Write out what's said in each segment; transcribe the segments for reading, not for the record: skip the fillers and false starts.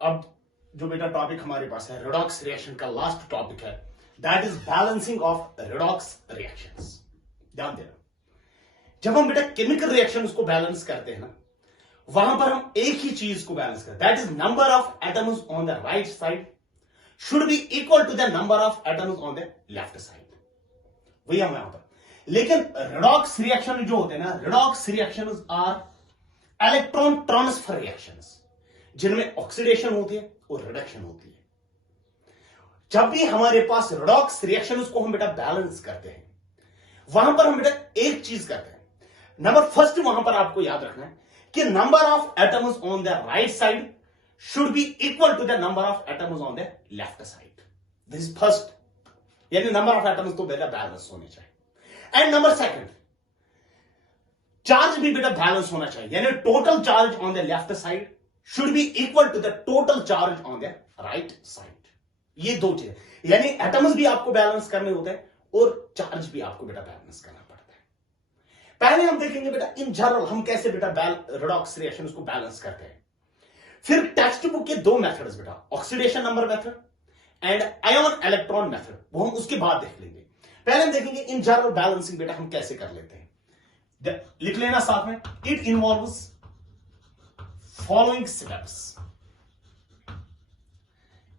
अब जो बेटा टॉपिक हमारे पास है रेडॉक्स रिएक्शन का लास्ट टॉपिक है, that is balancing of redox reactions. ध्यान देना, जब हम बेटा केमिकल रिएक्शन को बैलेंस करते हैं ना, वहां पर हम एक ही चीज को बैलेंस करते हैं, that is number of atoms on the right side should be equal to the number of atoms on the left side. वही हम यहां पर, लेकिन रेडॉक्स रिएक्शन जो होते हैं ना, redox reactions are electron transfer reactions, जिनमें ऑक्सीडेशन होती है और रिडक्शन होती है। जब भी हमारे पास रेडॉक्स रिएक्शन को हम बेटा बैलेंस करते हैं, वहां पर हम बेटा एक चीज करते हैं, नंबर फर्स्ट वहां पर आपको याद रखना है कि number of atoms on the right side should be equal to the number of atoms on the left side. This is first, यानी नंबर ऑफ एटम्स तो बेटा बैलेंस होने चाहिए। एंड नंबर सेकंड, चार्ज भी बेटा बैलेंस होना चाहिए, यानी total charge on the left side should be equal to the total charge on the right side. ये दो चीजें, यानी एटम्स भी आपको बैलेंस करने होते हैं और चार्ज भी आपको बेटा बैलेंस करना पड़ता है। पहले हम देखेंगे बेटा इन जनरल हम कैसे बेटा रेडॉक्स रिएक्शन को बैलेंस करते हैं। फिर टेक्स्ट बुक के दो मेथड्स बेटा, oxidation number method and ion electron method, वो हम उसके बाद देख लेंगे। पहले हम देखेंगे इन जनरल बैलेंसिंग बेटा हम कैसे कर लेते हैं। लिख लेना साथ में, it involves following steps.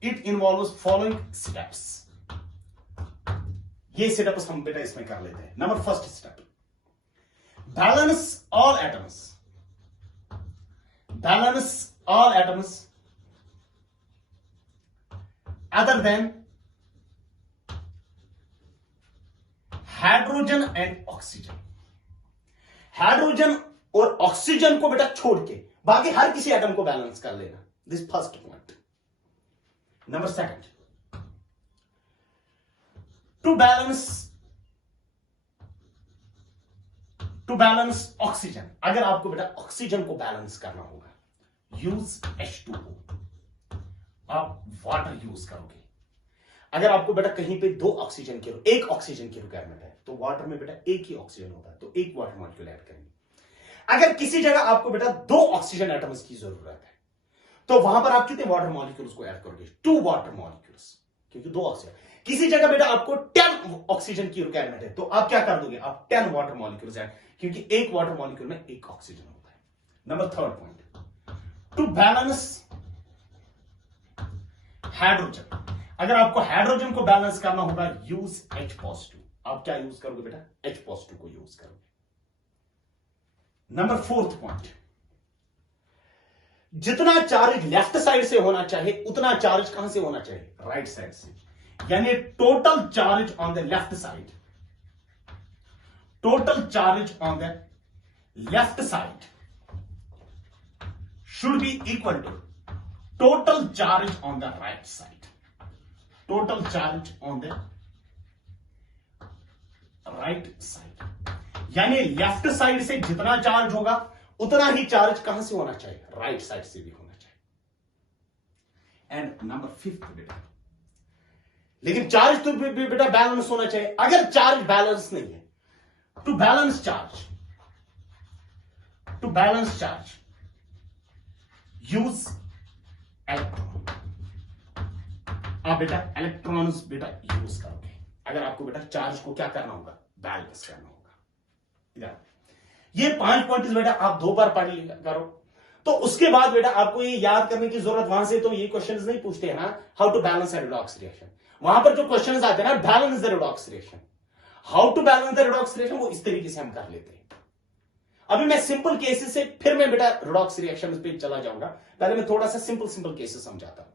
It involves following steps. ये स्टेप्स हम बेटा इसमें कर लेते हैं। Number first step, balance all atoms. Balance all atoms other than hydrogen and oxygen. Hydrogen और ऑक्सीजन को बेटा छोड़ के बाकी हर किसी एटम को बैलेंस कर लेना। This first point. Number second, to balance oxygen, अगर आपको बेटा ऑक्सीजन को बैलेंस करना होगा, यूज H2O, आप वाटर यूज करोगे। अगर आपको बेटा कहीं पे एक ऑक्सीजन की रिक्वायरमेंट है, तो वाटर में बेटा एक ही ऑक्सीजन होता है, तो एक वाटर मॉलिक्यूल ऐड करेंगे। अगर किसी जगह आपको बेटा दो ऑक्सीजन एटम्स की जरूरत है, तो वहां पर आप कितने वाटर मॉलिक्यूल्स को ऐड करोगे? 2 वाटर मॉलिक्यूल्स, क्योंकि 2 ऑक्सीजन। किसी जगह बेटा आपको 10 ऑक्सीजन की रिक्वायरमेंट है, तो आप क्या कर दोगे? आप 10 वाटर मॉलिक्यूल्स ऐड, क्योंकि एक वाटर मॉलिक्यूल में एक ऑक्सीजन होता है। Number third point, to balance hydrogen, अगर आपको हाइड्रोजन को बैलेंस करना होगा, यूज H+2। आप क्या यूज करोगे बेटा? H+2 को यूज करोगे। नंबर फोर्थ पॉइंट, जितना चार्ज लेफ्ट साइड से होना चाहिए उतना चार्ज कहां से होना चाहिए? राइट साइड से। यानी total charge on the left side, total charge on the left side should be equal to total charge on the right side. Total charge on the right side, यानी left side से जितना charge होगा उतना ही charge कहां से होना चाहिए? Right side से भी होना चाहिए। एंड नंबर फिफ्थ बेटा, लेकिन चार्ज तो बेटा बैलेंस होना चाहिए। अगर चार्ज बैलेंस नहीं है, to balance charge use electron. आप बेटा इलेक्ट्रॉन्स बेटा यूज करोगे अगर आपको बेटा चार्ज को क्या करना होगा? बैलेंस करना होगा। ये 5 पॉइंट्स बेटा आप 2 बार पढ़ लिया करो, तो उसके बाद बेटा आपको ये याद करने की जरूरत, वहां से तो ये क्वेश्चंस नहीं पूछते हैं ना, how to balance a redox reaction. वहां पर जो क्वेश्चंस आते हैं ना, balance the redox reaction, how to balance the redox reaction, वो इस तरीके से हम कर लेते हैं। अभी मैं सिंपल केसेस से फिर मैं बेटा रेडॉक्स रिएक्शन पे चला जाऊंगा, पहले मैं थोड़ा सा सिंपल केसेस समझाता हूं।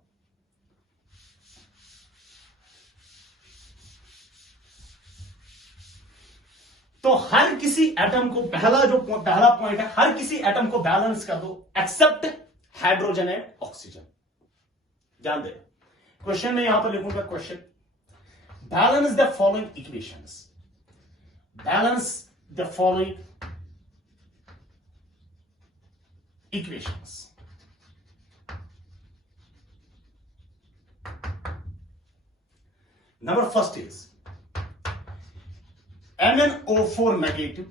तो हर किसी एटम को पहला पॉइंट है, हर किसी एटम को बैलेंस कर दो एक्सेप्ट हाइड्रोजन एंड ऑक्सीजन। ध्यान दे, क्वेश्चन में यहां पर लिखूंगा, question, balance the following equations. Balance the following equations. Number first is MnO4 negative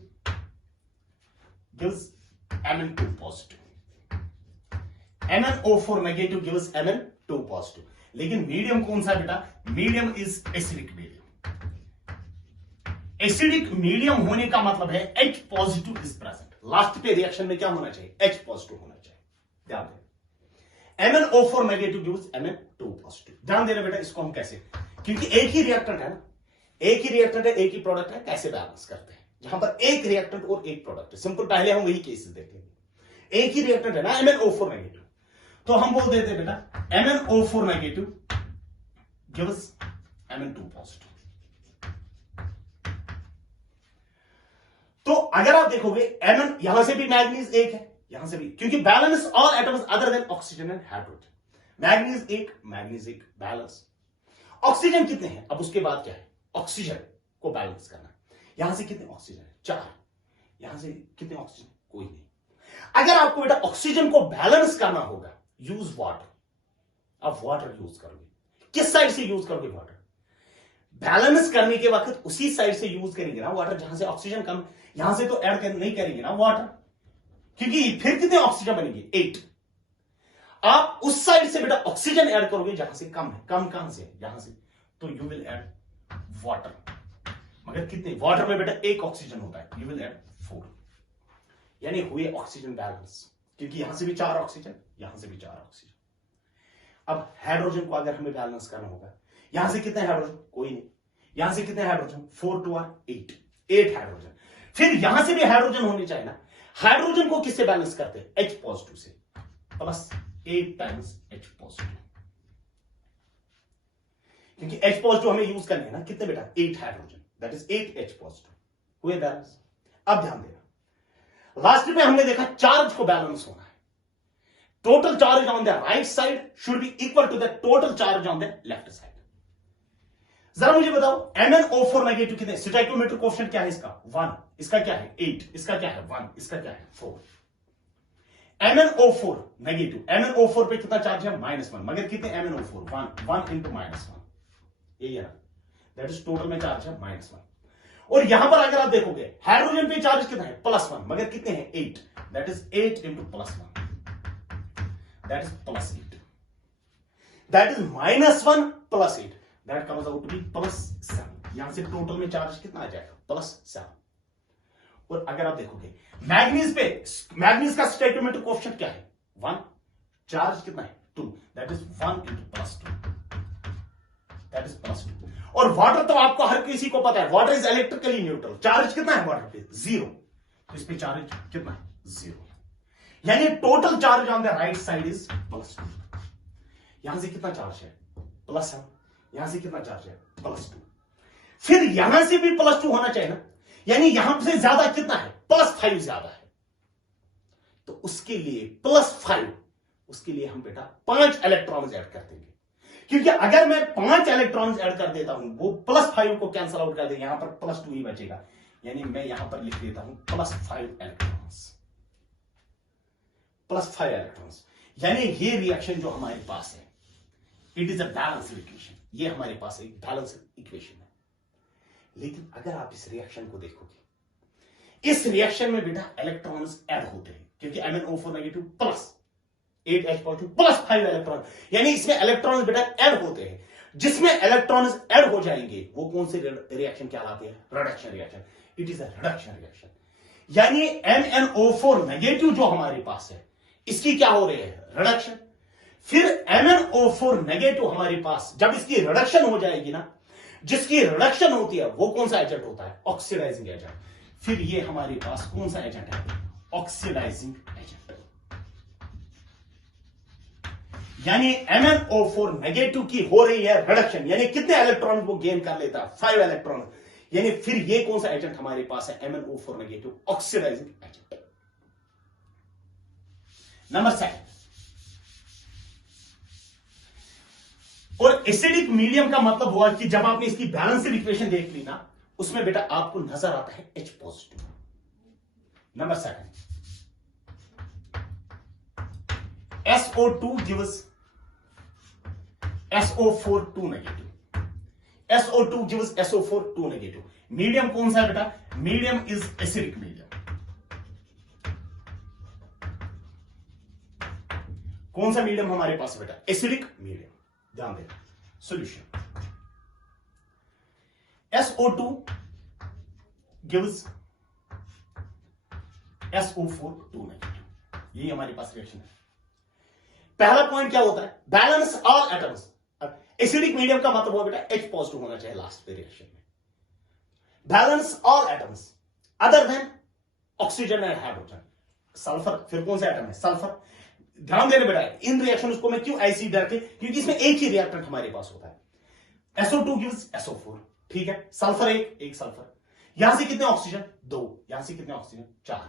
gives Mn2 positive. MnO4 negative gives Mn2 positive. लेकिन मीडियम कौन सा है बेटा? Medium is acidic medium. Acidic medium होने का मतलब है H positive is present. Last पे रिएक्शन में क्या होना चाहिए? H पॉजिटिव होना चाहिए। ध्यान दें, MnO4 negative gives Mn2 positive. ध्यान देना बेटा, इसको हम कैसे, क्योंकि एक ही रिएक्टेंट है ना, एक ही रिएक्टेंट है, एक ही प्रोडक्ट है, कैसे बैलेंस करते हैं? जहां पर एक रिएक्टेंट और एक प्रोडक्ट है, सिंपल, पहले हम वही केसेस देखेंगे। एक ही रिएक्टेंट है ना, MnO4 नेगेटिव, तो हम बोल देते हैं बेटा MnO4 negative gives Mn2 positive. तो अगर आप देखोगे Mn, यहां से भी मैग्नीज एक है, यहां से भी, क्योंकि balance all atoms other than oxygen and hydrogen. Manganese एक, बैलेंस। ऑक्सीजन कितने हैं? अब उसके बाद क्या है? ऑक्सीजन को बैलेंस करना। यहां से कितने ऑक्सीजन है? 4। यहां से कितने ऑक्सीजन? कोई नहीं। अगर आपको बेटा ऑक्सीजन को बैलेंस करना होगा, यूज वाटर। आप वाटर यूज करोगे, किस साइड से यूज करोगे वाटर? बैलेंस करने के वक्त उसी साइड से यूज करेंगे ना वाटर जहां से ऑक्सीजन कम। यहां से तो ऐड नहीं करेंगे ना वाटर, क्योंकि फिर कितने ऑक्सीजन बनेंगे? 8। आप उस साइड से बेटा ऑक्सीजन ऐड करोगे जहां से कम है। कम कहां से? यहां से, तो यू विल ऐड वाटर। मगर कितने? वाटर में बेटा एक ऑक्सीजन होता है, यू विल ऐड 4। यानी हुए ऑक्सीजन बैलेंस, क्योंकि यहां से भी 4 ऑक्सीजन, यहां से भी 4 ऑक्सीजन। अब हाइड्रोजन को अगर हमें बैलेंस करना होगा, यहां से कितने हाइड्रोजन? कोई नहीं। यहां से कितने हाइड्रोजन? 4 2 8 हाइड्रोजन। फिर यहां से भी हाइड्रोजन होनी चाहिए ना। हाइड्रोजन को किससे बैलेंस करते हैं? H पॉजिटिव से, प्लस 8 टाइम्स H पॉजिटिव, क्योंकि H पॉजिटिव हमें यूज करने हैं ना। कितने बेटा? 8 hydrogen, that is 8 H positive. हुए बैलेंस। अब ध्यान देना, लास्ट में हमने देखा चार्ज को बैलेंस होना है। Total charge on the right side should be equal to the total charge on the left side. जरा मुझे बताओ, MnO4 नेगेटिव कितने? स्टोइकियोमेट्रिक कोएफिशिएंट क्या है इसका? 1। इसका क्या है? 8। इसका क्या है? 1। इसका क्या है? 4। MnO4 नेगेटिव, MnO4 पे कितना चार्ज है? -1। मगर कितने MnO4? 1 इंटू -1, यही है ना, दैट इज टोटल में चार्ज है -1। और यहां पर अगर आप देखोगे हाइड्रोजन पे चार्ज कितना है? +1, मगर कितने हैं? 8, that is 8 into +1, that is +8, that is -1 + 8, that comes out to be +7। यहां से टोटल में चार्ज कितना आ जाएगा? +7। और अगर आप देखोगे मैग्नीज पे, मैग्नीज का स्टोइकियोमेट्रिक कोएफिशिएंट क्या है? 1। चार्ज कितना है? 2, that is 1 into +2, that is +2। और वाटर तो आपको हर किसी को पता है, water is electrically neutral. Charge कितना है वाटर पे? 0। तो इस पे चार्ज कितना है? 0। यानी total charge on the right side is +2। यहां से कितना चार्ज है? +1। यहां से कितना चार्ज है? +2। फिर यहां से भी +2 होना चाहिए ना, यानी यहां से ज्यादा कितना है? +5 ज्यादा है। तो उसके लिए +5, उसके लिए हम बेटा 5 इलेक्ट्रॉन्स ऐड कर देंगे, क्योंकि अगर मैं 5 इलेक्ट्रॉन्स ऐड कर देता हूं, वो +5 को कैंसिल आउट कर देंगे, यहां पर +2 ही बचेगा। यानी मैं यहां पर लिख देता हूं +5 इलेक्ट्रॉन्स, +5 इलेक्ट्रॉन्स। यानी ये रिएक्शन जो हमारे पास है, it is a balanced equation. ये हमारे पास एक बैलेंस्ड इक्वेशन है। लेकिन अगर आप इस रिएक्शन को देखोगे, इस रिएक्शन में बेटा इलेक्ट्रॉन्स ऐड होते हैं, क्योंकि MnO4 negative +8 H positive +5 electron, यानी इसमें इलेक्ट्रॉन्स बेटा ऐड होते हैं। जिसमें इलेक्ट्रॉन्स ऐड हो जाएंगे वो कौन से रिएक्शन कहलाते हैं? Reduction reaction. It is a reduction reaction. यानी MnO4 नेगेटिव जो हमारे पास है, इसकी क्या हो रही है? रिडक्शन। फिर MnO4 नेगेटिव हमारे पास जब इसकी रिडक्शन हो जाएगी ना, जिसकी रिडक्शन होती है वो कौन सा एजेंट होता है? Oxidising agent. फिर ये हमारे पास कौन सा एजेंट है? Oxidising agent. यानी MnO4 नेगेटिव की हो रही है रिडक्शन, यानी कितने इलेक्ट्रॉन वो गेन कर लेता है? 5 इलेक्ट्रॉन। यानी फिर ये कौन सा एजेंट हमारे पास है? MnO4 negative oxidising agent. Number 7, और एसिडिक मीडियम का मतलब हुआ कि जब आपने इसकी बैलेंस्ड इक्वेशन देख ली ना, उसमें बेटा आपको नजर आता है H positive. Number 7, SO2 gives SO4 2 negative, SO2 gives SO4 2 negative. Medium कौन सा है बेटा? Medium is acidic medium. कौन सा मीडियम हमारे पास बेटा? Acidic medium. ध्यान देना। Solution SO2 gives SO4 2 negative. यही हमारे पास रिएक्शन है। पहला पॉइंट क्या होता है? Balance all atoms. Acidic medium का मतलब हुआ बेटा H पॉजिटिव होना चाहिए लास्ट पे रिएक्शन में। Balance all atoms other than oxygen and hydrogen. Sulphur फिर कौन सा एटम है? सल्फर। ध्यान देना बेटा, इन रिएक्शन को मैं क्यों ऐसी रखे? क्योंकि इसमें एक ही रिएक्टेंट हमारे पास होता है। SO2 gives SO4। ठीक है, सल्फर एक सल्फर। यहां से कितने ऑक्सीजन? 2। यहां से कितने ऑक्सीजन? 4।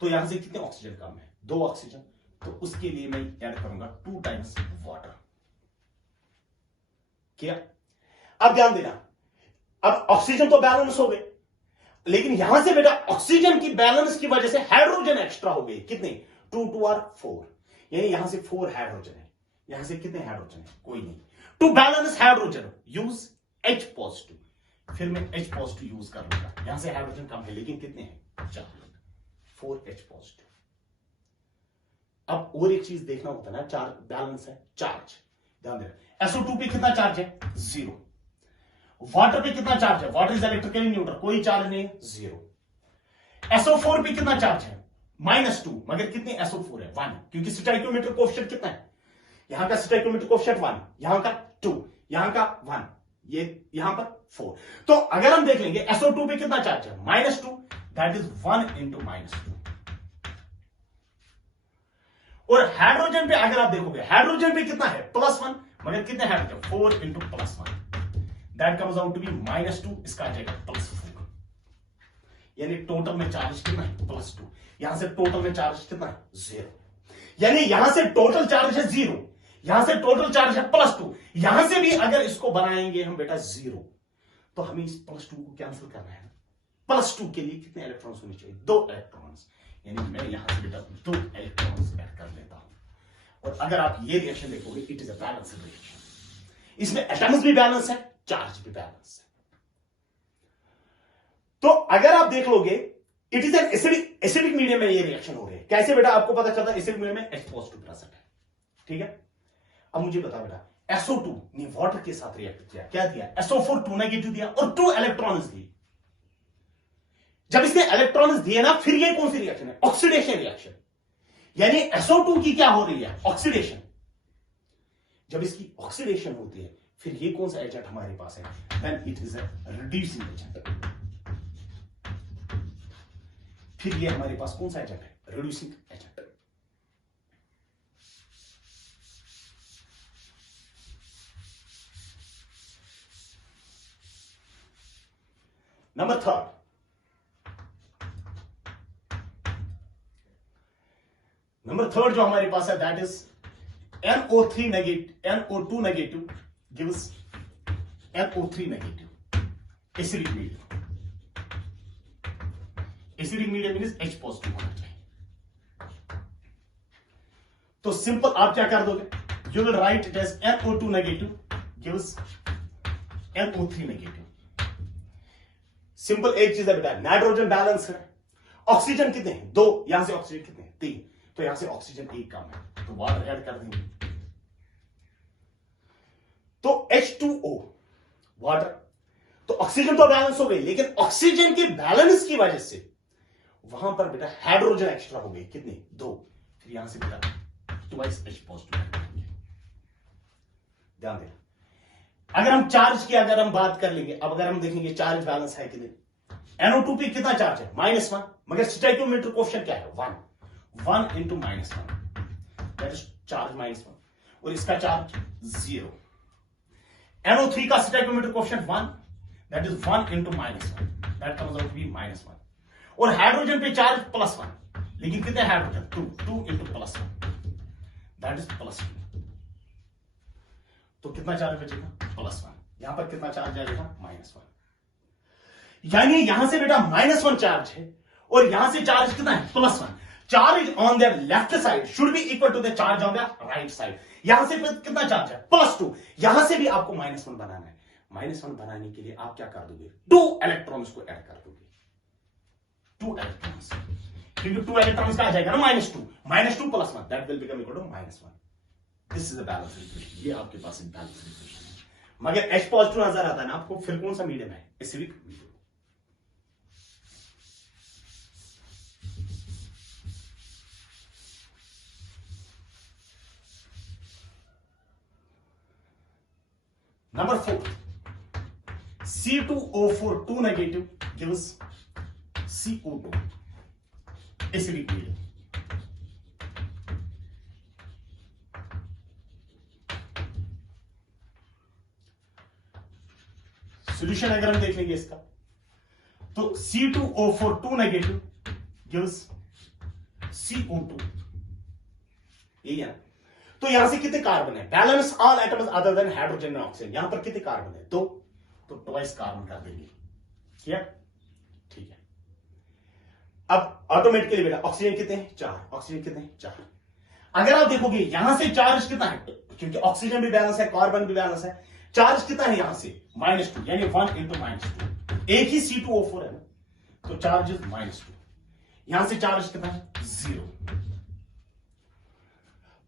तो यहां से कितने ऑक्सीजन कम है? 2 ऑक्सीजन। तो उसके लिए मैं ऐड करूंगा 2 टाइम्स वाटर। किया? अब ध्यान देना, अब ऑक्सीजन तो बैलेंस हो गए, लेकिन यहां से बेटा ऑक्सीजन की बैलेंस की वजह से हाइड्रोजन एक्स्ट्रा हो गए। कितने? 2 2 और 4, यानी यहां से 4 हाइड्रोजन है। यहां से कितने हाइड्रोजन है? कोई नहीं। To balance hydrogen use H positive. फिर मैं H पॉजिटिव यूज कर लूंगा। यहां से हाइड्रोजन कम है, लेकिन कितने हैं? 4। 4H positive. अब और एक चीज देखना होता है ना, चार्ज बैलेंस है, चार्ज। ध्यान देना, SO2 पे कितना चार्ज है? 0। वाटर पे कितना चार्ज है? वाटर इज इलेक्ट्रिकली न्यूट्रल, कोई चार्ज नहीं है, 0। SO4 पे कितना चार्ज है? -2, मगर कितने SO4 है? 1, क्योंकि स्टोइकियोमेट्रिक कोएफिशिएंट कितना है? यहां का स्टोइकियोमेट्रिक कोएफिशिएंट 1, यहां का 2, यहां का 1, ये यहां पर 4। तो अगर हम देख लेंगे SO2 पे कितना चार्ज है? -2, दैट इज 1 इंटू -2। और हाइड्रोजन पे अगर आप देखोगे, हाइड्रोजन पे कितना है? +1, मगर कितने hydrogen? 4 into +1, that comes out to be -2। इसका आ जाएगा +4, यानी टोटल में चार्ज कितना है? +2। यहां से टोटल में चार्ज कितना है? 0। यानी यहां से टोटल चार्ज है 0, यहां से टोटल चार्ज है +2। यहां से भी अगर इसको बनाएंगे हम बेटा 0, तो हमें इस +2 को कैंसिल करना है। +2 के लिए कितने इलेक्ट्रॉन्स होने चाहिए? 2 इलेक्ट्रॉन्स। यानी मैं यहां से बेटा 2 इलेक्ट्रॉन्स ऐड कर लेता हूं। और अगर आप ये रिएक्शन देखोगे, it is a balanced reaction. इसमें एटम्स भी बैलेंस है, चार्ज भी बैलेंस है। तो अगर आप देख लोगे, it is an acidic medium में ये रिएक्शन हो रही है। कैसे बेटा आपको पता चलता है? एसिडिक मीडियम में H पॉजिटिव प्रेजेंट है। ठीक है, अब मुझे बता बेटा, SO2 ने वाटर के साथ रिएक्ट किया, क्या दिया? SO4 2 नेगेटिव दिया और 2 इलेक्ट्रॉन्स दिए। जब इसने इलेक्ट्रॉन्स दिए ना, फिर ये कौन सी रिएक्शन है? Oxidation reaction. यानी SO2 की क्या हो रही है? ऑक्सीडेशन। जब इसकी ऑक्सीडेशन होती है, फिर ये कौन सा एजेंट हमारे पास है? Then it is a reducing agent. फिर ये हमारे पास कौन सा एजेंट है? Reducing agent. नंबर 3, जो हमारे पास है, that is NO2 negative gives NO3 negative. Acidic medium. Acidic medium means H positive होना चाहिए। तो सिंपल आप क्या कर दोगे? You will write it as NO2 negative gives NO3 negative. Simple एक चीज है बेटा, नाइट्रोजन बैलेंस है, ऑक्सीजन कितने हैं? 2, यहां से ऑक्सीजन कितने हैं? 3, तो यहां से ऑक्सीजन 1 कम है, तो वाटर ऐड कर देंगे। तो H2O वाटर। तो ऑक्सीजन तो बैलेंस हो गई, लेकिन ऑक्सीजन के बैलेंस की वजह से वहां पर बेटा हाइड्रोजन एक्स्ट्रा हो गए। कितने? 2। फिर यहां से बेटा ट्वाइस H पॉजिटिव। ध्यान देना, अगर हम चार्ज की अगर हम बात कर लेंगे, अब अगर हम देखेंगे चार्ज बैलेंस है कि नहीं। NO2 पे कितना चार्ज है? -1, मगर स्टोइकियोमेट्रिक कोएफिशिएंट क्या है? 1 इंटू -1, दैट इज चार्ज -1, और इसका चार्ज 0। NO3 का stoichiometric coefficient 1, that is 1 into -1, that comes out to be -1। और हाइड्रोजन पे चार्ज +1, लेकिन कितने हाइड्रोजन? 2 into +1, that is +2। तो कितना चार्ज बचेगा? +1। यहां पर कितना चार्ज आएगा? -1। यानी यहां से बेटा -1 चार्ज है, और यहां से चार्ज कितना है? +1। Charge on the left side should be equal to the charge on the right side. यहां से कितना चार्ज है? +2। यहां से भी आपको -1 बनाना है। -1 बनाने के लिए आप क्या कर दोगे? 2 इलेक्ट्रॉन्स को ऐड कर दोगे। 2 इलेक्ट्रॉन्स, क्योंकि 2 इलेक्ट्रॉन्स का आ जाएगा ना -2 +1, that will become equal to -1। This is a balance equation, ये आपके पास एक बैलेंस इक्वेशन है। मगर H पॉजिटिव नजर आता है ना आपको, फिर कौन सा मीडियम है? Acidic medium. Number 4, C2O4 2 negative gives CO2, acidic medium. Solution अगर हम देख लेंगे इसका, तो C2O4 2 negative gives CO2, यही है ना। तो यहां से कितने कार्बन है? Balance all atoms other than hydrogen and oxygen. यहां पर कितने कार्बन है? 2, तो ट्वाइस कार्बन कर देंगे। क्या? ठीक है। अब ऑटोमेटिकली बेटा ऑक्सीजन कितने हैं? 4। ऑक्सीजन कितने हैं? 4। अगर आप देखोगे यहां से चार्ज कितना है, क्योंकि ऑक्सीजन भी बैलेंस है, कार्बन भी बैलेंस है, चार्ज कितना है यहां से? -2, यानी 1 × -2। एक ही C2O4 है ना, तो चार्ज इज -2। यहां से चार्ज कितना है? 0।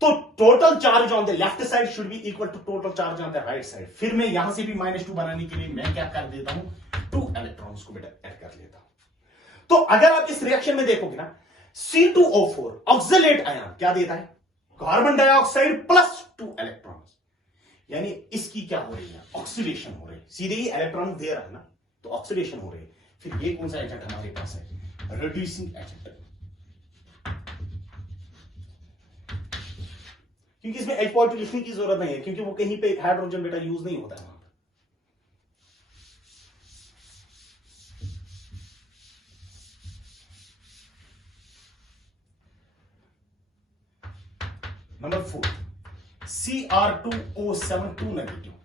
तो total charge on the left side should be equal to total charge on the right side. फिर मैं यहां से भी -2 बनाने के लिए मैं क्या कर देता हूं? 2 इलेक्ट्रॉन्स को बेटा ऐड कर लेता हूं। तो अगर आप इस रिएक्शन में देखोगे ना, C2O4 ऑक्सलेट आयन क्या देता है? कार्बन डाइऑक्साइड प्लस 2 इलेक्ट्रॉन्स, यानी इसकी क्या हो रही है? ऑक्सीडेशन हो रही है। सीधे ही इलेक्ट्रॉन दे रहा है ना, तो ऑक्सीडेशन हो रही है। फिर ये कौन सा एजेंट हमारे पास है? Reducing agent. क्योंकि इसमें H पॉजिटिव लिखने की जरूरत नहीं है, क्योंकि वो कहीं पे हाइड्रोजन बेटा यूज नहीं होता है वहां पर। Number 4, Cr2O7 2 negative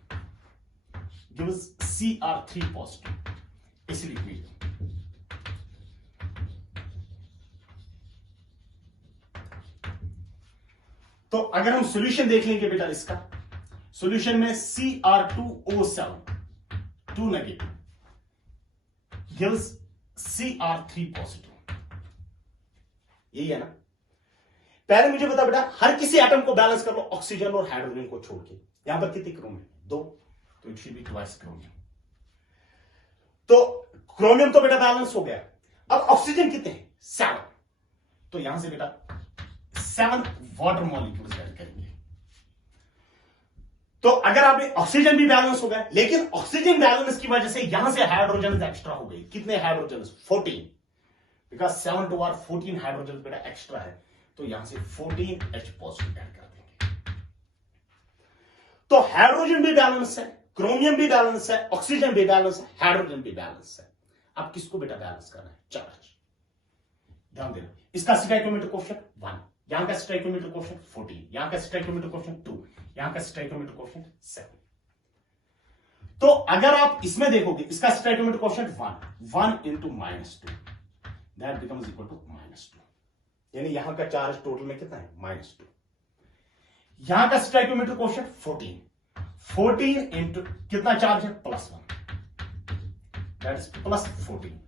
gives Cr3 positive, acidic medium. तो अगर हम सॉल्यूशन देख लेंगे बेटा इसका, सॉल्यूशन में Cr2O7 2 negative gives Cr3 positive, यही है ना। पहले मुझे बता बेटा, हर किसी एटम को बैलेंस कर लो ऑक्सीजन और हाइड्रोजन को छोड़ के। यहां पर कितने क्रोमियम? 2, तो it should be twice chromium. तो क्रोमियम तो बेटा बैलेंस हो गया। अब ऑक्सीजन कितने हैं? 7, तो यहां से बेटा 7 वाटर मॉलिक्यूल्स ऐड करेंगे। तो अगर आप ऑक्सीजन भी बैलेंस हो गया, लेकिन ऑक्सीजन बैलेंस की वजह से यहां से हाइड्रोजन एक्स्ट्रा हो गई। कितने हाइड्रोजन? 14, बिकॉज 7 to 14 हाइड्रोजन बेटा एक्स्ट्रा है, तो यहां से 14 H पॉजिटिव ऐड कर देंगे। तो हाइड्रोजन भी बैलेंस है, क्रोमियम भी बैलेंस है, ऑक्सीजन भी बैलेंस है, हाइड्रोजन भी बैलेंस है। अब किसको बेटा बैलेंस करना है? चार्ज। ध्यान देना, इसका स्टोइकियोमेट्रिक कोएफिशिएंट 1, यहां का स्टोइकियोमेट्रिक कोएफिशिएंट 14, यहां का स्टोइकियोमेट्रिक कोएफिशिएंट 2, यहां का स्टोइकियोमेट्रिक कोएफिशिएंट 7। तो अगर आप इसमें देखोगे, इसका stoichiometric coefficient 1 into -2, that becomes equal to -2, यानी यहां का चार्ज टोटल में कितना है? -2। यहां का स्टोइकियोमेट्रिक कोएफिशिएंट 14 इंटू कितना चार्ज है? +1, दैट इज +14।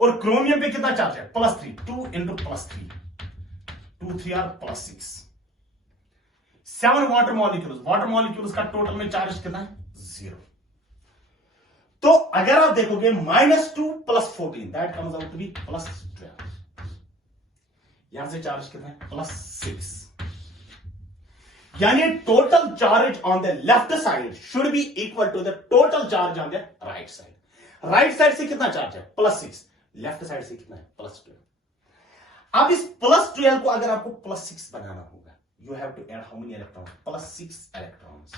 और क्रोमियम पे कितना चार्ज है? +3, 2 into +3, 2 3 are +6, 7 वाटर मॉलिक्यूल्स का टोटल में चार्ज कितना है? 0। तो अगर आप देखोगे -2 + 14, that comes out to be +12। यहां से चार्ज कितना है? +6, यानी total charge on the left side should be equal to the total charge on the right side. Right side से कितना चार्ज है? +6, लेफ्ट साइड से कितना है? +12। अब इस +12 को अगर आपको +6 बनाना होगा, you have to add how many electron? +6 electrons,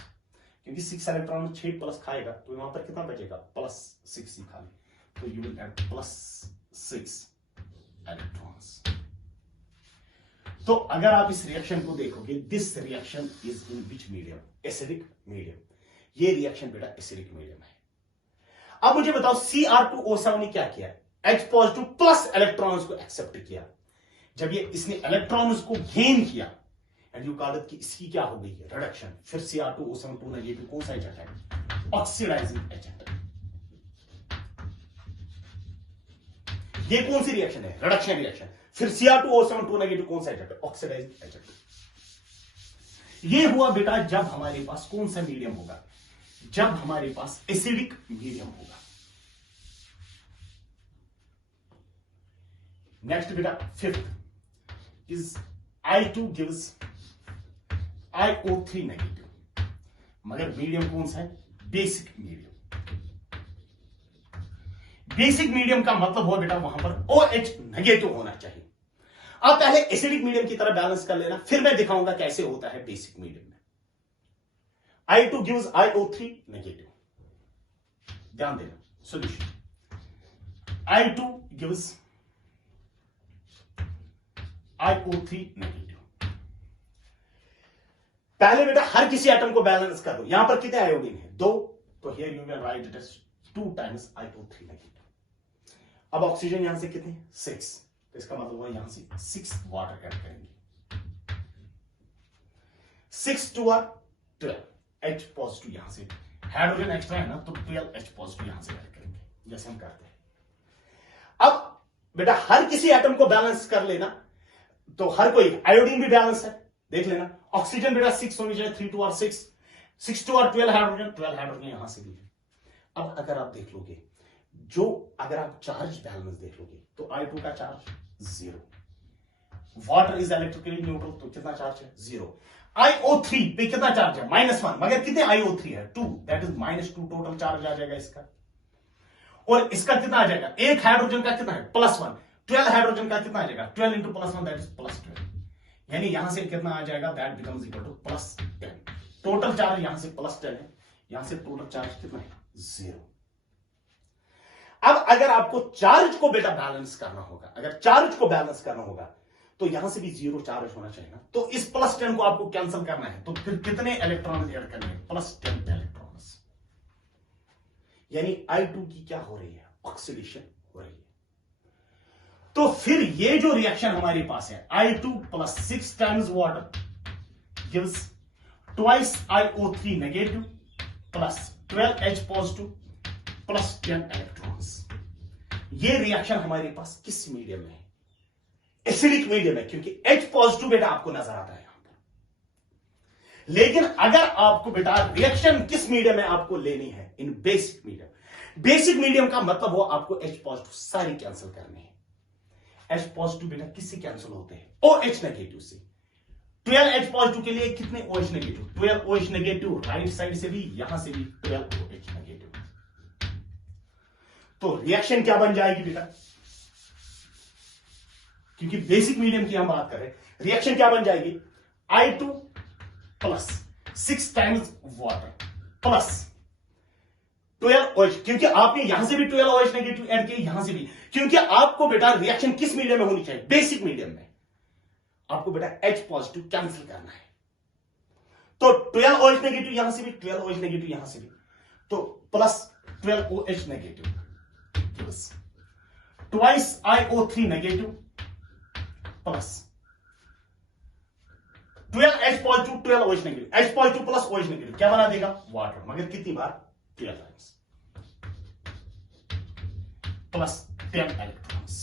क्योंकि 6 इलेक्ट्रॉन 6 प्लस खाएगा, तो वहां पर कितना बचेगा? +6 ही खाली, तो यू विल ऐड +6 इलेक्ट्रॉन्स। तो अगर आप इस रिएक्शन को देखोगे, this reaction is in which medium? Acidic medium. ये रिएक्शन बेटा एसिडिक मीडियम है। अब मुझे बताओ, Cr2O7 ने क्या किया? H पॉजिटिव प्लस इलेक्ट्रॉन्स को एक्सेप्ट किया। जब ये इसने इलेक्ट्रॉन्स को गेन किया, एंड यू कॉल इट कि इसकी क्या हो गई है? रिडक्शन। फिर Cr2O7 2 नेगेटिव कौन सा एजेंट है? Oxidising agent. ये कौन सी रिएक्शन है? Reduction reaction. फिर Cr2O7 2 नेगेटिव कौन सा एजेंट है? Oxidising agent. ये हुआ बेटा जब हमारे पास कौन सा मीडियम होगा, जब हमारे पास एसिडिक मीडियम होगा। नेक्स्ट बेटा fifth is I2 gives IO3 negative, मगर मीडियम कौन सा है, बेसिक मीडियम। बेसिक मीडियम का मतलब हो बेटा वहां पर OH नेगेटिव होना चाहिए। अब पहले एसिडिक मीडियम की तरह बैलेंस कर लेना, फिर मैं दिखाऊंगा कैसे होता है बेसिक मीडियम में। I2 गिव्स IO3 नेगेटिव, ध्यान देना solution. I2 gives IO3 negative. पहले बेटा हर किसी एटम को बैलेंस कर दो। यहां पर कितने आयोडीन है, 2, तो here you will write it as 2 times IO3 negative. अब ऑक्सीजन यहां से कितने, 6, तो इसका मतलब हुआ यहां से 6 वाटर ऐड करेंगे, 6 2 are 12, H पॉजिटिव यहां से, हाइड्रोजन एक्स्ट्रा है ना तो 12 H पॉजिटिव यहां से ऐड करेंगे, जैसे हम करते हैं। अब बेटा हर किसी एटम को बैलेंस कर लेना, तो हर कोई आयोडीन भी बैलेंस है, देख लेना। ऑक्सीजन बेटा 6 होनी चाहिए, 3 2 are 6, 6 2 are 12 हाइड्रोजन, 12 हाइड्रोजन यहां से भी है। अब अगर आप देख लोगे, जो अगर आप चार्ज बैलेंस देख लोगे तो I2 का charge 0, water is electrically neutral, तो कितना चार्ज है, 0। IO3 पे कितना चार्ज है, -1, मगर कितने IO3 है, 2, दैट इज -2 टोटल चार्ज आ जाएगा इसका। और इसका कितना आ जाएगा, एक हाइड्रोजन का कितना है, +1, 12 हाइड्रोजन का कितना आ जाएगा, 12 इंटू +1 दैट इज +12, यानी यहां से कितना आ जाएगा, that becomes equal to +10। Total charge यहां से +10 है, यहां से टोटल चार्ज कितना है, 0। अब अगर आपको चार्ज को बेटा बैलेंस करना होगा, अगर चार्ज को बैलेंस करना होगा तो यहां से भी 0 चार्ज होना चाहिए ना, तो इस +10 को आपको कैंसिल करना है, तो फिर कितने इलेक्ट्रॉन ऐड करने हैं, +10 इलेक्ट्रॉन्स, यानी I2 की क्या हो रही है, ऑक्सीडेशन हो रही है। तो फिर ये जो रिएक्शन हमारे पास है, I2 + 6 times water gives twice IO3 negative plus 12 H positive plus 10 electrons. ये रिएक्शन हमारे पास किस मीडियम में है, एसिडिक मीडियम है, क्योंकि H पॉजिटिव बेटा आपको नजर आता है यहां पर। लेकिन अगर आपको बेटा रिएक्शन किस मीडियम में आपको लेनी है, इन बेसिक मीडियम। बेसिक मीडियम का मतलब हो आपको H पॉजिटिव सारी कैंसिल करनी है। H पॉजिटिव बेटा किससे कैंसिल होते हैं, OH नेगेटिव से। 12 H पॉजिटिव के लिए कितने OH negative, 12 OH negative, right side से भी यहां से भी 12 OH नेगेटिव। तो रिएक्शन क्या बन जाएगी बेटा, क्योंकि बेसिक मीडियम की हम बात कर रहे हैं, रिएक्शन क्या बन जाएगी, I2 plus 6 times water plus 12 OH, क्योंकि आपने यहां से भी 12 OH नेगेटिव ऐड किया, यहां से भी, क्योंकि आपको बेटा रिएक्शन किस मीडियम में होनी चाहिए, बेसिक मीडियम में। आपको बेटा H पॉजिटिव कैंसिल करना है, तो 12 OH नेगेटिव यहां से भी, 12 OH नेगेटिव यहां से भी, तो plus 12 OH negative plus twice IO3 negative plus 12 H positive 12 OH negative, H positive plus OH negative क्या बना देगा, वाटर, मगर कितनी बार, 12 टाइम्स प्लस 10 इलेक्ट्रॉन्स।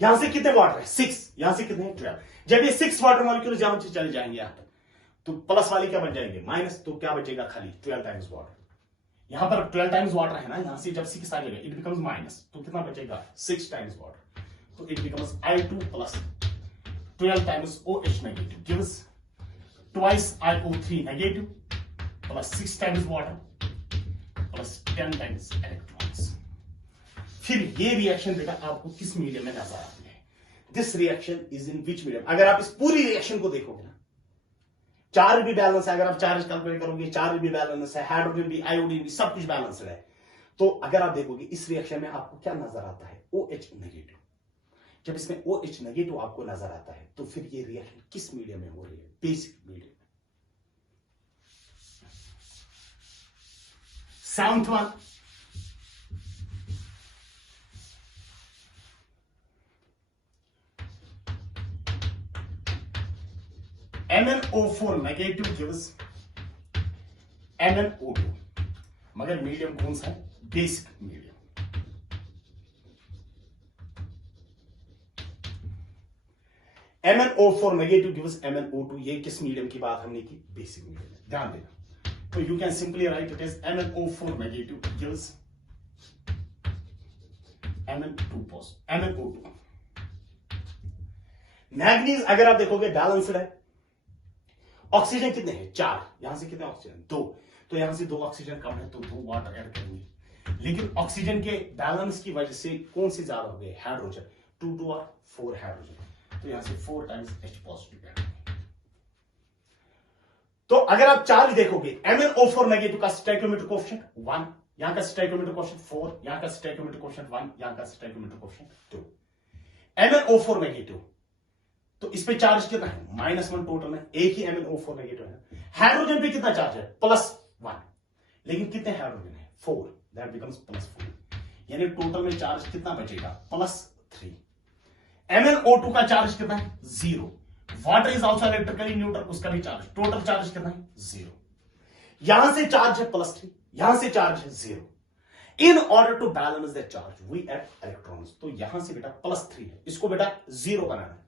यहां से कितने वाटर है, 6, यहां से कितने 12। जब ये 6 वाटर मॉलिक्यूल्स यहां से चले जाएंगे यहां तक, तो प्लस वाले क्या बन जाएंगे, माइनस, तो क्या बचेगा, खाली 12 टाइम्स वाटर। यहां पर 12 टाइम्स वाटर है ना, यहां से जब 6 आ जाएगा इट बिकम्स माइनस, तो कितना बचेगा, 6 टाइम्स वाटर, तो it becomes I2 plus 12 times OH negative gives twice IO3 negative plus 6 times water plus 10 times electrons. फिर ये रिएक्शन बेटा आपको किस मीडियम में नजर आती है, this reaction is in which medium. अगर आप इस पूरी रिएक्शन को देखोगे ना, चार्ज भी बैलेंस है, अगर आप चार्ज कैलकुलेट करोगे चार्ज भी बैलेंस है, हाइड्रोजन भी, आयोडीन भी, सब कुछ बैलेंस है। तो अगर आप देखोगे इस रिएक्शन में आपको क्या नजर आता है, OH नेगेटिव। जब इसमें OH नेगेटिव आपको नजर आता है तो फिर ये रिएक्शन किस मीडियम में हो रही है, basic medium. 7th one, MnO4 negative gives MnO2, मगर मीडियम कौन सा है, basic medium. MnO4 negative gives MnO2। ये किस मीडियम की बात हमने की? Basic medium. ध्यान देना, तो you can simply write it is MnO4 negative gives MnO2। Manganese अगर आप देखोगे बैलेंस्ड है। ऑक्सीजन कितने हैं? 4। यहां से कितने ऑक्सीजन? 2। तो यहां से 2 ऑक्सीजन कम है तो 2 वाटर ऐड करेंगे। लेकिन ऑक्सीजन के बैलेंस की वजह से कौन सी ज्यादा हो गई? हाइड्रोजन। 2 2 और 4 हाइड्रोजन, तो यहां से 4 टाइम्स H पॉजिटिव ऐड करेंगे। तो अगर आप चार्ज देखोगे MnO4 नेगेटिव का स्टोइकियोमेट्रिक कोएफिशिएंट 1, यहां का स्टोइकियोमेट्रिक कोएफिशिएंट 4, यहां का स्टोइकियोमेट्रिक कोएफिशिएंट 1, यहां का स्टोइकियोमेट्रिक कोएफिशिएंट 2। MnO4 नेगेटिव, तो इस पे चार्ज कितना है? -1 टोटल में, एक ही MnO4 नेगेटिव है। हाइड्रोजन पे कितना चार्ज है? +1, लेकिन कितने हाइड्रोजन है? 4, दैट बिकम्स +4, यानी टोटल में चार्ज कितना बचेगा? +3। MnO2 का चार्ज कितना है? 0। Water is also electrically neutral, उसका भी चार्ज, टोटल चार्ज कितना है? 0। यहां से चार्ज है +3, यहां से चार्ज है 0। In order to balance the charge we add electrons. तो यहां से बेटा +3 है, इसको बेटा 0 बनाना है,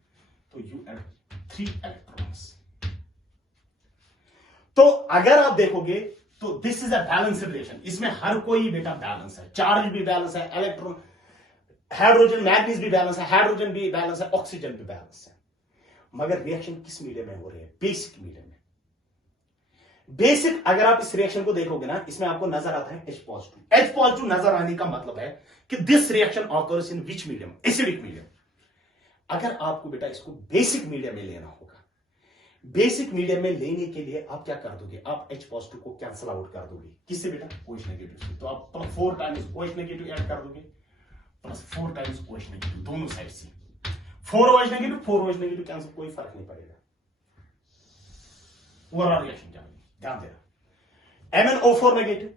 तो यू एड 3 इलेक्ट्रॉन्स। तो अगर आप देखोगे तो this is a balanced reaction. इसमें हर कोई बेटा बैलेंस है, चार्ज भी बैलेंस है, इलेक्ट्रॉन, हाइड्रोजन, मैग्नीज भी बैलेंस है, हाइड्रोजन भी बैलेंस है, ऑक्सीजन भी बैलेंस है। मगर रिएक्शन किस मीडियम में हो रही है? बेसिक मीडियम में। बेसिक अगर आप इस रिएक्शन को देखोगे ना, इसमें आपको नजर आता है H पॉजिटिव। H पॉजिटिव नजर आने का मतलब है कि this reaction occurs in which medium? Acidic medium. अगर आपको बेटा इसको बेसिक मीडियम में लेना होगा, बेसिक मीडियम में लेने के लिए आप क्या कर दोगे? आप H पॉजिटिव को कैंसिल आउट कर दोगे। किससे बेटा? OH नेगेटिव से। तो आप +4 टाइम्स OH नेगेटिव ऐड कर दोगे, +4 टाइम्स OH नेगेटिव दोनों साइड से। 4 OH नेगेटिव कैंसिल, कोई फर्क नहीं पड़ेगा, ओवरऑल रिएक्शन क्या होगी? ध्यान देना, MnO4 negative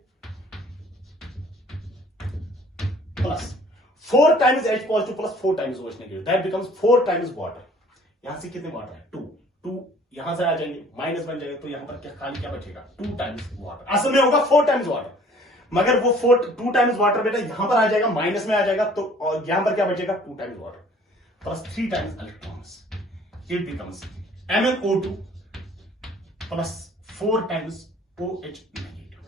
plus 4 times H positive plus 4 times OH negative, that becomes 4 times water. यहां से कितने वाटर है? 2 यहां से आ जाएंगे, माइनस बन जाएगा, तो यहां पर क्या खाली क्या बचेगा? 2 टाइम्स वाटर। असल में होगा 4 टाइम्स वाटर, मगर वो 2 टाइम्स वाटर बेटा यहां पर आ जाएगा, माइनस में आ जाएगा, तो और यहां पर क्या बचेगा? 2 times water plus 3 times electrons. It becomes MnO2 plus 4 times OH negative.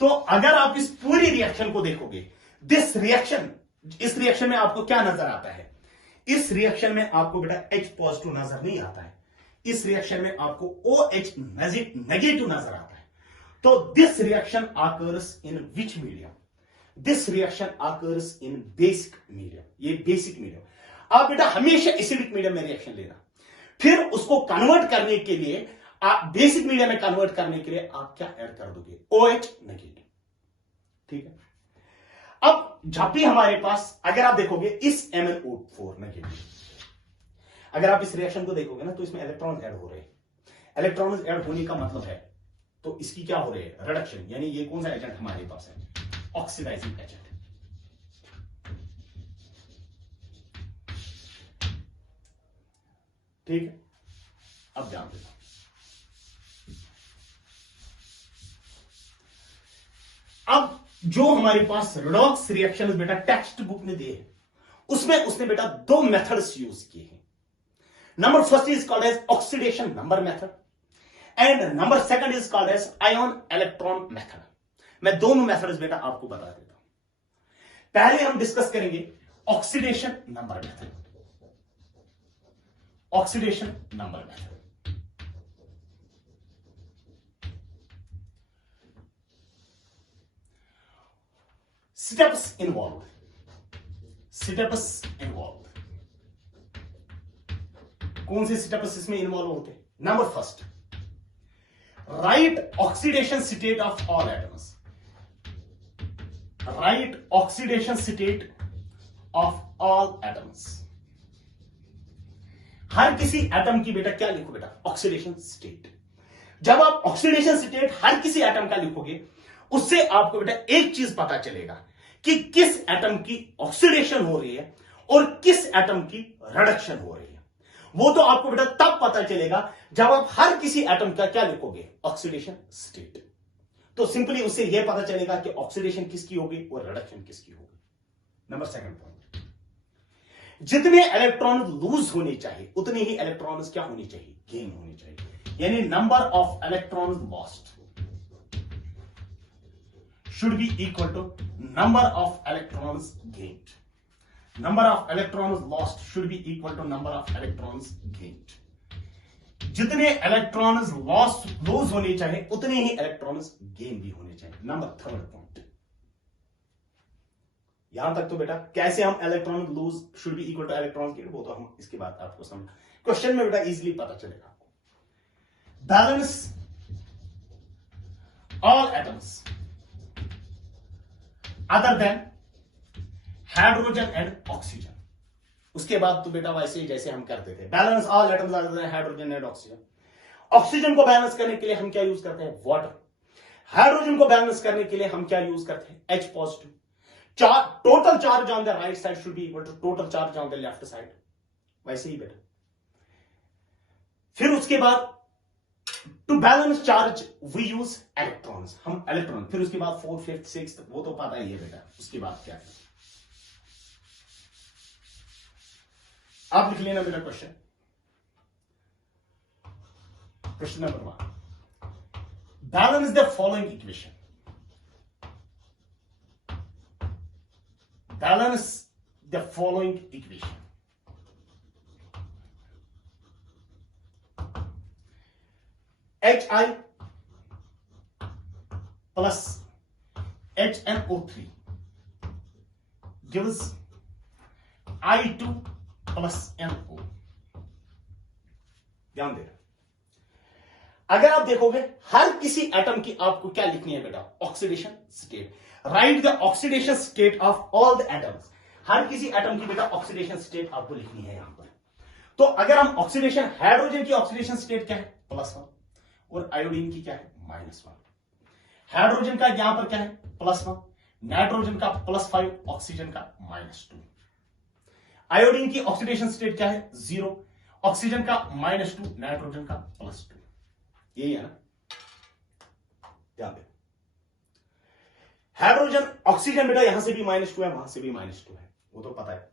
तो अगर आप इस पूरी रिएक्शन को देखोगे, दिस रिएक्शन, इस रिएक्शन में आपको क्या नजर आता है? इस रिएक्शन में आपको बेटा H पॉजिटिव नजर नहीं आता है, इस रिएक्शन में आपको OH नेगेटिव नजर आता है। तो this reaction occurs in which medium? This reaction occurs in basic medium. ये बेसिक मीडियम। आप बेटा हमेशा एसिडिक मीडियम में रिएक्शन लेना, फिर उसको कन्वर्ट करने के लिए, आप बेसिक मीडियम में कन्वर्ट करने के लिए आप क्या ऐड कर दोगे? OH negative. ठीक है। अब जब भी हमारे पास, अगर आप देखोगे इस MnO4 नेगेटिव, अगर आप इस रिएक्शन को देखोगे ना, तो इसमें इलेक्ट्रॉन ऐड हो रहे हैं। इलेक्ट्रॉन ऐड होने का मतलब है, तो इसकी क्या हो रही है? रिडक्शन। यानी ये कौन सा एजेंट हमारे पास है? Oxidising agent. ठीक है, अब ध्यान देना, अब जो हमारे पास रेडॉक्स रिएक्शन बेटा टेक्स्ट बुक में दिए, उसमें उसने बेटा 2 मेथड्स यूज किए हैं। Number first is called as oxidation number method, and number second is called as ion electron method. मैं दोनों मेथड्स बेटा आपको बता देता हूं। पहले हम डिस्कस करेंगे oxidation number method. Oxidation number method, steps involved, कौन से स्टेप्स इसमें इन्वॉल्व होते हैं? Number first, write oxidation state of all atoms. Write oxidation state of all atoms. हर किसी एटम की बेटा क्या लिखो? बेटा ऑक्सीडेशन स्टेट। जब आप ऑक्सीडेशन स्टेट हर किसी एटम का लिखोगे, उससे आपको बेटा एक चीज पता चलेगा कि किस एटम की ऑक्सीडेशन हो रही है और किस एटम की रिडक्शन हो रही है। वो तो आपको बेटा तब पता चलेगा जब आप हर किसी एटम का क्या लिखोगे? Oxidation state. तो सिंपली उससे यह पता चलेगा कि ऑक्सीडेशन किसकी होगी और रिडक्शन किसकी होगी। नंबर सेकंड पॉइंट, जितने इलेक्ट्रॉन लूज होने चाहिए उतने ही इलेक्ट्रॉन्स क्या होने चाहिए, गेन होने चाहिए। यानी number of electrons lost should be equal to number of electrons gained. Number of electrons lost should be equal to number of electrons gained. जितने इलेक्ट्रॉन्स लॉस होने चाहिए उतने ही इलेक्ट्रॉन्स गेन भी होने चाहिए। नंबर थर्ड पॉइंट, यहां तक तो बेटा कैसे हम electron lose should be equal two electron gain, वो तो हम इसके बाद आपको समझ क्वेश्चन में बेटा इजीली पता चलेगा आपको। Balance all atoms other than hydrogen and oxygen. उसके बाद तो बेटा वैसे ही जैसे हम करते थे, balance all atoms other than hydrogen and oxygen. Oxygen को बैलेंस करने के लिए हम क्या यूज करते हैं, वाटर। हाइड्रोजन को बैलेंस करने के लिए हम क्या यूज करते हैं, H positive. Total charge on the right side should be equal to total charge on the left side, वैसे ही बेटा। फिर उसके बाद to balance charge we use electrons, हम इलेक्ट्रॉन। फिर उसके बाद 4th 5th 6th वो तो पता ही है बेटा। उसके बाद क्या है, आप लिख लेना मेरा question. Question number 1, balance the following equation. Balance the following equation. HI plus HNO3 gives I2 plus NO। ध्यान दे, अगर आप देखोगे हर किसी एटम की आपको क्या लिखनी है बेटा, oxidation state. Write the oxidation state of all the atoms. हर किसी एटम की बेटा ऑक्सीडेशन स्टेट आपको लिखनी है यहां पर। तो अगर हम ऑक्सीडेशन, हाइड्रोजन की ऑक्सीडेशन स्टेट क्या है, +1, और आयोडीन की क्या है, -1। हाइड्रोजन का यहां पर क्या है, +1, नाइट्रोजन का +5, ऑक्सीजन का -2। आयोडीन की ऑक्सीडेशन स्टेट क्या है, 0, ऑक्सीजन का -2, नाइट्रोजन का +2। यही है ना, ध्यान दे। हाइड्रोजन, ऑक्सीजन बेटा यहां से भी -2 है, वहां से भी -2 है, वो तो पता है।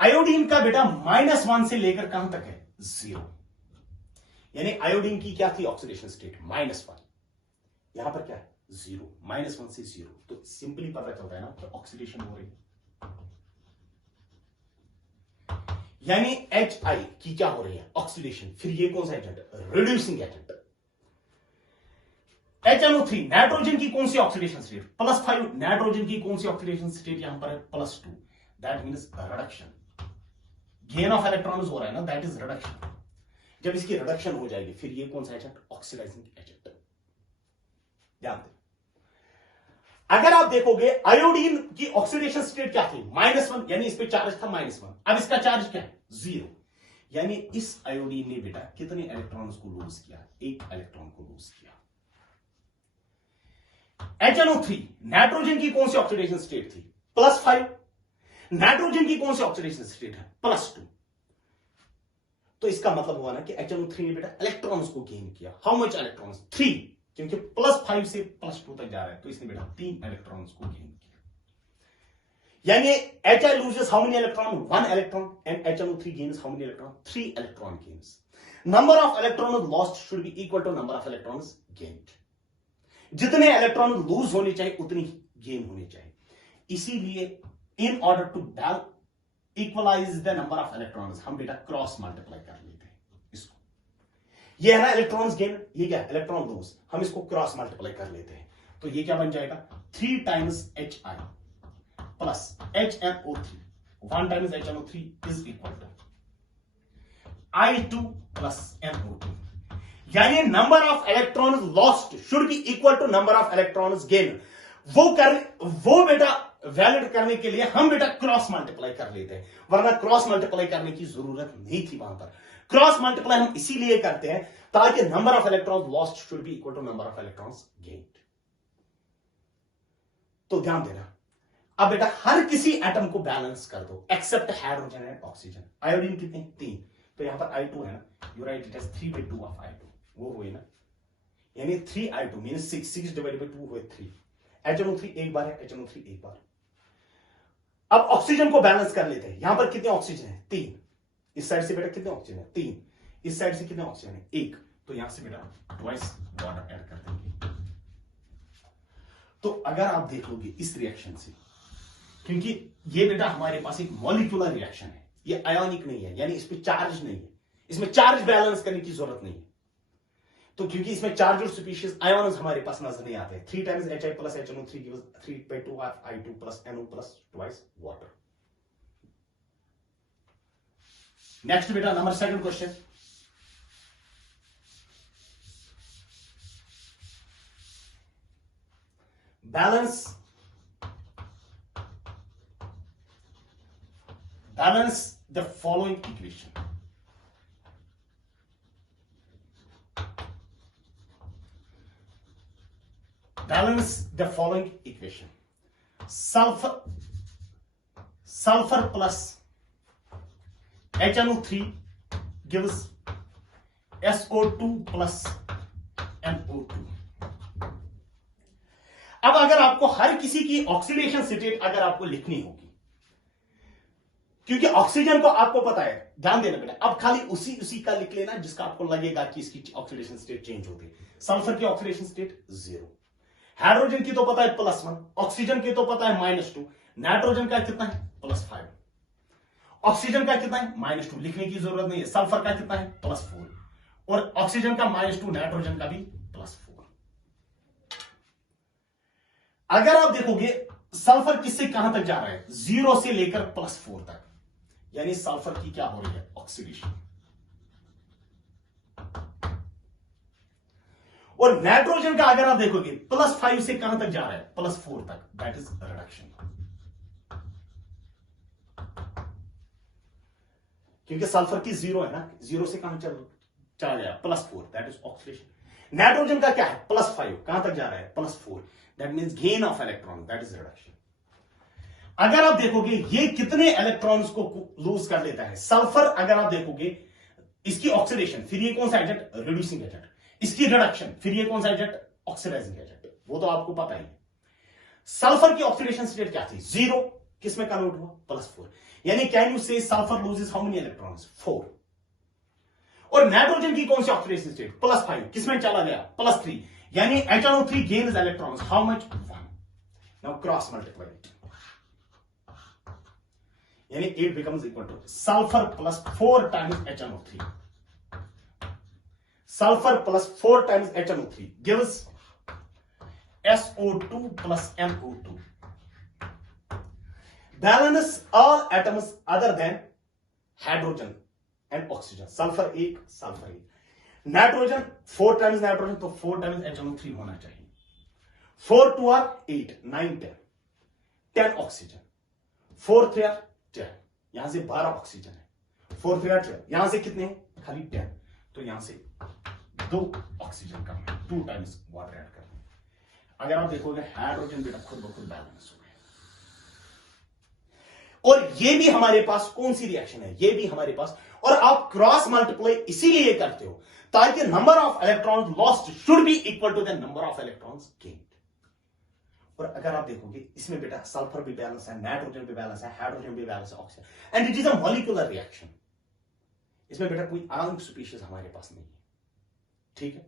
आयोडीन का बेटा -1 से लेकर कहां तक है, 0। यानी आयोडीन की क्या थी ऑक्सीडेशन स्टेट, -1। यहां पर क्या है, 0, -1 से 0। तो सिंपली पता चलता है ना कि ऑक्सीडेशन हो रही है। यानी HI की क्या हो रही है, ऑक्सीडेशन। फिर ये कौन सा agent, reducing agent. HNO3, nitrogen की कौन सी ऑक्सीडेशन स्टेट, +5। नाइट्रोजन की कौन सी ऑक्सीडेशन स्टेट यहां पर है, +2। That means reduction. Gain of electrons हो रहा है ना, दैट इज रिडक्शन। जब इसकी रिडक्शन हो जाएगी फिर ये कौन सा एजेंट, ऑक्सीडाइजिंग एजेंट। ध्यान दें, अगर आप देखोगे आयोडीन की ऑक्सीडेशन स्टेट क्या थी, -1, यानी इस पे चार्ज था -1। अब इसका चार्ज क्या है, 0। यानी इस आयोडीन ने बेटा कितने इलेक्ट्रॉन्स को लूज किया, 1 इलेक्ट्रॉन को लूज किया। HNO3, नाइट्रोजन की कौन सी ऑक्सीडेशन स्टेट थी, +5। नाइट्रोजन की कौन सी ऑक्सीडेशन स्टेट है, +2। तो इसका मतलब हुआ ना कि HNO3 ने बेटा इलेक्ट्रॉन्स को गेन किया। हाउ मच इलेक्ट्रॉन्स, 3, क्योंकि +5 से +2 तक जा रहा है, तो इसने बेटा 3 इलेक्ट्रॉन्स को गेन किया। यानी HI loses how many electron, 1 electron, and HNO3 gains how many electron, 3 electron gains. Number of electrons lost should be equal to number of electrons gained. जितने इलेक्ट्रॉन लूज होने चाहिए उतनी गेन होने चाहिए। इसीलिए in order to equalise the number of electrons हम बेटा cross multiply कर लेते हैं इसको। ये है ना इलेक्ट्रॉन्स गेन, ये क्या है इलेक्ट्रॉन लूज, हम इसको क्रॉस मल्टीप्लाई कर लेते हैं। तो ये क्या बन जाएगा, 3 times HI plus HNO3, 1 times HNO3 is equal to I2 plus NO2। यानी number of electrons lost should be equal to number of electrons gain. वो बेटा वैलिड करने के लिए हम बेटा क्रॉस मल्टीप्लाई कर लेते हैं, वरना क्रॉस मल्टीप्लाई करने की जरूरत नहीं थी वहां पर। क्रॉस मल्टीप्लाई हम इसीलिए करते हैं ताकि number of electrons lost should be equal to number of electrons gained. तो ध्यान देना, अब बेटा हर किसी एटम को बैलेंस कर दो except hydrogen and oxygen. Iodine कितने, 3, तो यहां पर I2 है ना, you write it as 3/2 of I2, वो हुई ना, यानी 3I2 मींस 6 डिवाइडेड बाय 2 हुए 3। HNO3 एक बार है, HNO3 एक बार। अब ऑक्सीजन को बैलेंस कर लेते हैं। यहां पर कितने ऑक्सीजन है? 3। इस साइड से बेटा कितने ऑक्सीजन है? 3। इस साइड से कितने ऑक्सीजन है? 1। तो यहां से बेटा ट्वाइस वाटर ऐड कर देंगे। तो अगर आप देखोगे इस रिएक्शन से, क्योंकि ये बेटा हमारे पास एक मॉलिक्यूलर रिएक्शन है, ये आयोनिक नहीं है, यानी इस पे चार्ज नहीं है, इसमें चार्ज बैलेंस करने की जरूरत नहीं है। तो क्योंकि इसमें चार्ज और स्पीशीज आयोन्स हमारे पास नजर नहीं आते। 3 times HI plus HNO3 gives 3/2 I2 plus NO plus twice water. Next बेटा number 2 question. balance the following equation. Balance the following equation. Sulfur plus HNO3 gives SO2 plus NO2. अब अगर आपको हर किसी की ऑक्सीडेशन स्टेट अगर आपको लिखनी होगी, क्योंकि ऑक्सीजन को आपको पता है, ध्यान देना बेटा, अब खाली उसी का लिख लेना जिसका आपको लगेगा कि इसकी ऑक्सीडेशन स्टेट चेंज होती है। सल्फर की ऑक्सीडेशन स्टेट 0, हाइड्रोजन की तो पता है +1, ऑक्सीजन की तो पता है -2, नाइट्रोजन का कितना है? +5, ऑक्सीजन का कितना है? -2, लिखने की जरूरत नहीं है। सल्फर का कितना है? +4, और ऑक्सीजन का -2, नाइट्रोजन का भी +4। अगर आप देखोगे सल्फर किससे कहां तक जा रहा है? 0 से लेकर +4 तक, यानी सल्फर की क्या हो रही है? ऑक्सीडेशन। और नाइट्रोजन का अगर आप देखोगे +5 से कहां तक जा रहा है? +4 तक, दैट इज रिडक्शन। क्योंकि सल्फर की 0 है ना, 0 से कहां चला गया? +4, दैट इज ऑक्सीडेशन। नाइट्रोजन का क्या है? +5, कहां तक जा रहा है? +4, that means gain of electron, that is reduction. अगर आप देखोगे ये कितने इलेक्ट्रॉन्स को लूज कर लेता है? सल्फर अगर आप देखोगे इसकी ऑक्सीडेशन, फिर ये कौन सा एजेंट? Reducing agent. इसकी रिडक्शन, फिर ये कौन सा एजेंट? Oxidising agent. वो तो आपको पता ही है। सल्फर की ऑक्सीडेशन स्टेट क्या थी? 0, किसमें कन्वर्ट हुआ? +4, यानी कैन यू से sulphur loses how many electrons? 4। और नाइट्रोजन की कौन सी ऑक्सीडेशन स्टेट? +5, किसमें चला गया? +3, यानी HNO3 gains electrons how much? 1। Now cross multiply it, यानी it becomes equal to sulphur +4 times HNO3. Sulfur +4 times HNO3 gives SO2 plus NO2. Balance all atoms other than hydrogen and oxygen. Sulfur 1, sulfur 1. Nitrogen 4 times nitrogen, तो 4 times HNO3 होना चाहिए। 4 2 are 8, 9 10, 10 oxygen, 4 3 are 10, यहां से 12 oxygen है। 4 3 are 12, यहां से कितने? खाली 10, तो यहां से 2 ऑक्सीजन कम है, 2 times वाटर ऐड करना। अगर आप देखोगे हाइड्रोजन बेटा खुद ब खुद बैलेंस हो गया। और ये भी हमारे पास कौन सी रिएक्शन है? ये भी हमारे पास, और आप क्रॉस मल्टीप्लाई इसीलिए करते हो ताकि number of electrons lost should be equal to the number of electrons gained. और अगर आप देखोगे इसमें बेटा सल्फर भी बैलेंस है, नाइट्रोजन भी बैलेंस है, हाइड्रोजन भी बैलेंस है, oxygen, and it is a molecular reaction. इसमें बेटा कोई आयनिक स्पीशीज हमारे पास नहीं है, ठीक है।